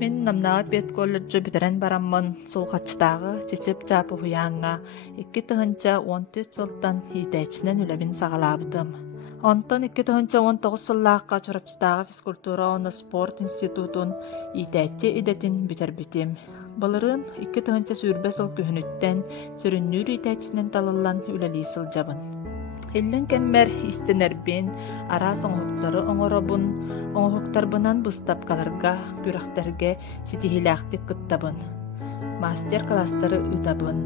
Мен намнага пет колледжі бітірен бараммын сулғачтағы чечіп жапы хуяңға 2 тыгынча 14 сылттан хитәчінен үләбін сағалабыдым. Онтон 2 тыгынча 19 сыллаққа чорапчытағы физкультура оны спорт институтун итәчі идетін бітірбітім. Балырын 2 тыгынча сүрбе сыл күхінүттен сүріннүр итәчінен талылан үләлі сылжабын. Хиллен кеммер истенербин, арас оңоқтары оңоробун, оңоқтарбынан быстап каларга, күрәхтерге ситихиләқтик кыттабын. Мастер класстары ытабын.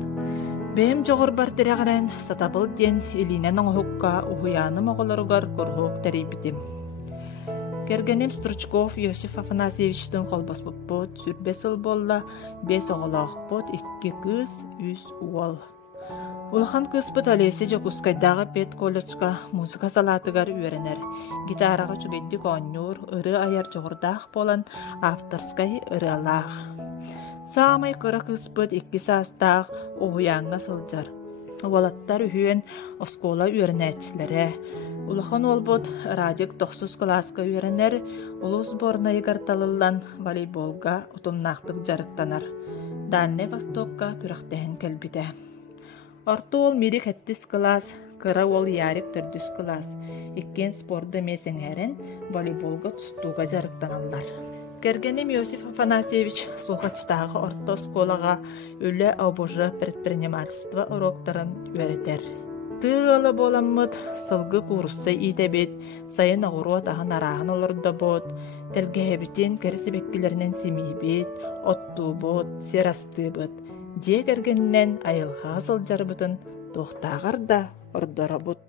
Бэм жоғыр бар тирәғарен сатабыл ден илинен оңоққа ухуяным оғыларығар көрхоқ тәрейбітім. Кергенем Стручков Иосиф Афанасьевичтің қолбас бұппот, сүрбе сыл болла, 5 оғылақпот, 2 кыз, 3 уол. Улахан кыспыт Олеся Жокускайдағы пет колледжға музыка салатыгар үйренер. Гитараға чүгетті коннюр, ыры аяр жоғырдақ болан авторскай ыры алақ. Самай кыра кыспыт 2 састақ оғуянға сылжар. Олаттар үйен оскола үйренәтчілері. Улахан олбот радик 9 класска үйренер, улу сборнайы гарталылан волейболға утумнақтық жарықтанар. Дальне Востокка күрақтайын кәлбіті. Орто ол мирик 7 класс, кыра ол ярик 4 класс. Иккен спорда месеңерен волейболға тұстуға жарықтаналар. Кергенем Иосиф Афанасьевич сулғачтағы орто сколаға өлі обожы предпринимательство уроктарын өретер. Тыгалы боламмыд, сылғы курсы идебет, сайын ағыру атағын арағын олырда бот, тәлгәбітен кәрісі беккілерінен семейбет, отту бот, серасты бот. Же кергеннен айылға сылжар бұтын тоқтағыр да ордары бұт.